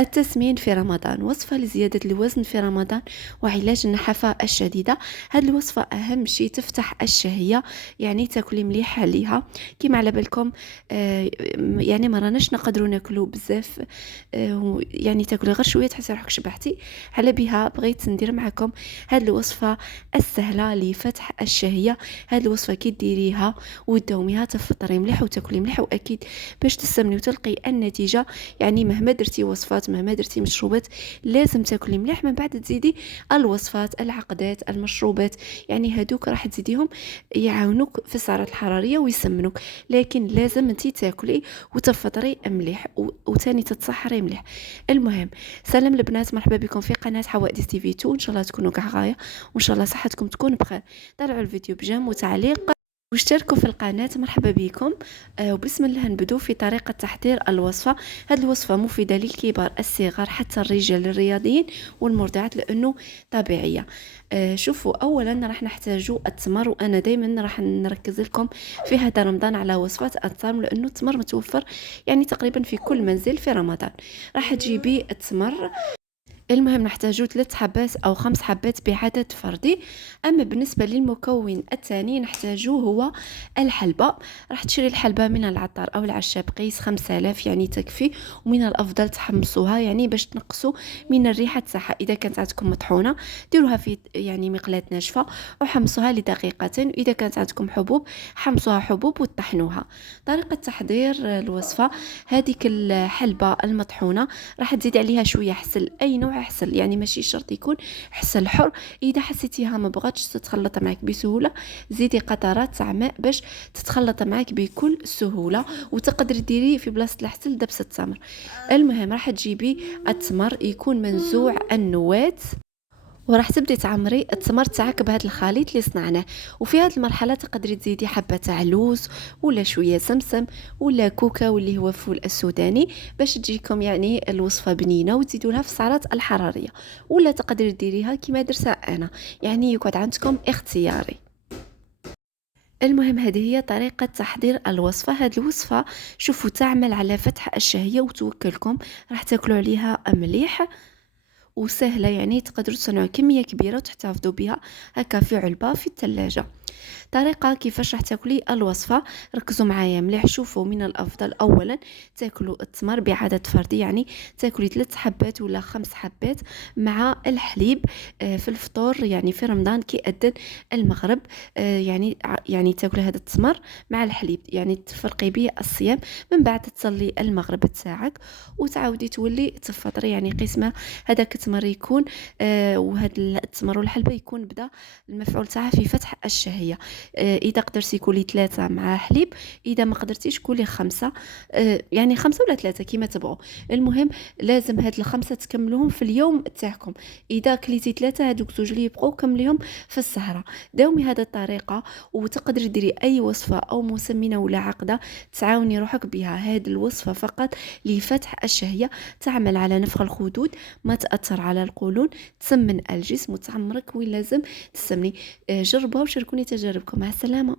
التسمين في رمضان، وصفة لزيادة الوزن في رمضان وعلاج النحافة الشديدة. هاد الوصفة أهم شي تفتح الشهية، يعني تاكلي مليح عليها. كيما على بالكم يعني ما راناش نقدروا ناكلوا بزاف، يعني تاكلي غير شوية تحسي روحك شبعتي. على بها بغيت ندير معكم هاد الوصفة السهلة لفتح الشهية. هاد الوصفة كي ديريها وتداوميها تفطري مليح وتاكلي مليح، وأكيد باش تسمني وتلقي النتيجة. يعني مهما درتي وصفات، مهما درتي مشروبات، لازم تاكلي مليح. من بعد تزيدي الوصفات، العقدات، المشروبات، يعني هادوك راح تزيديهم يعاونوك في السعرات الحراريه ويسمنوك. لكن لازم انتي تاكلي وتفطري مليح وتاني تتصحري مليح. المهم، سلام البنات، مرحبا بكم في قناه حوادث تي في 2. ان شاء الله تكونوا كاع غايه، وان شاء الله صحتكم تكون بخير. طلعوا الفيديو بجيم وتعليق واشتركوا في القناة. مرحبا بكم. وبسم الله نبدو في طريقة تحضير الوصفة. هذه الوصفة مفيدة للكبار، الصغار، حتى الرجال الرياضيين والمرضعات، لأنه طبيعية. شوفوا، أولا راح نحتاجوا التمر، وأنا دايما راح نركز لكم في هذا رمضان على وصفات التمر، لأنه التمر متوفر يعني تقريبا في كل منزل في رمضان. راح تجيبي التمر. المهم نحتاجو 3 حبات أو 5 حبات بعدد فردي. أما بالنسبة للمكون الثاني نحتاجو هو الحلبة. راح تشري الحلبة من العطار أو العشاب، قيس 5000 يعني تكفي. ومن الأفضل تحمصوها يعني باش تنقصوا من الريحة تاعها. إذا كانت عندكم مطحونة ديروها في يعني مقلاة ناشفة وحمصوها لدقيقتين. وإذا كانت عندكم حبوب حمصوها حبوب وطحنوها. طريقة تحضير الوصفة: هذيك الحلبة المطحونة راح تزيد عليها شوية حسل، أي نوع حسل، يعني ماشي شرط يكون حسل حر. إذا حسيتيها ما بغاتش تتخلط معك بسهولة، زيدي قطرات تاع ماء باش تتخلط معك بكل سهولة. وتقدري ديري في بلاصة الحسل دبسة تمر. المهم راح تجيبي التمر يكون منزوع النواة، وراح تبدي تعمري التمر تاعك بهذا الخليط اللي صنعناه. وفي هذه المرحله تقدري تزيدي حبه تاع لوز ولا شويه سمسم ولا كوكا واللي هو فول السوداني باش تجيكم يعني الوصفه بنينه، وتزيدوا لها في السعرات الحراريه. ولا تقدري ديريها كما درتها انا، يعني يقعد عندكم اختياري. المهم، هذه هي طريقة تحضير الوصفة. هذه الوصفة شوفوا تعمل على فتح الشهية وتوكلكم، راح تاكلوا عليها مليح وسهلة. يعني تقدروا تصنعوا كمية كبيرة وتحتفظوا بها هكا في علبة في الثلاجة. طريقة كيفاش راح تاكلي الوصفة، ركزوا معايا مليح. شوفوا، من الأفضل أولا تاكلوا التمر بعدد فردي، يعني تاكلي 3 حبات ولا 5 حبات مع الحليب في الفطور، يعني في رمضان كي أذن المغرب. يعني تاكلي هذا التمر مع الحليب، يعني تفرقي به الصيام. من بعد تصلي المغرب تاعك وتعاودي تولي تفطري. يعني قسمة هذاك التمر يكون وهذا التمر والحلبة يكون بدا المفعول تاعها في فتح الشهية. اذا قدرتي كولي 3 مع حليب، اذا ما قدرتيش كولي 5. يعني 5 ولا 3 كيما تبغوا. المهم لازم هاد ال5 تكملوهم في اليوم تاعكم. اذا كليتي 3 هذوك زوج اللي يبقوا كمليهم في السهره. داومي هذه الطريقه وتقدري ديري اي وصفه او مسمنه ولا عقده تعاوني روحك بها. هذه الوصفه فقط لفتح الشهيه، تعمل على نفخ الخدود، ما تاثر على القولون، تسمن الجسم وتعمرك وين لازم تسمني. جربوها وشاركوني تجاربكم. مع السلامة.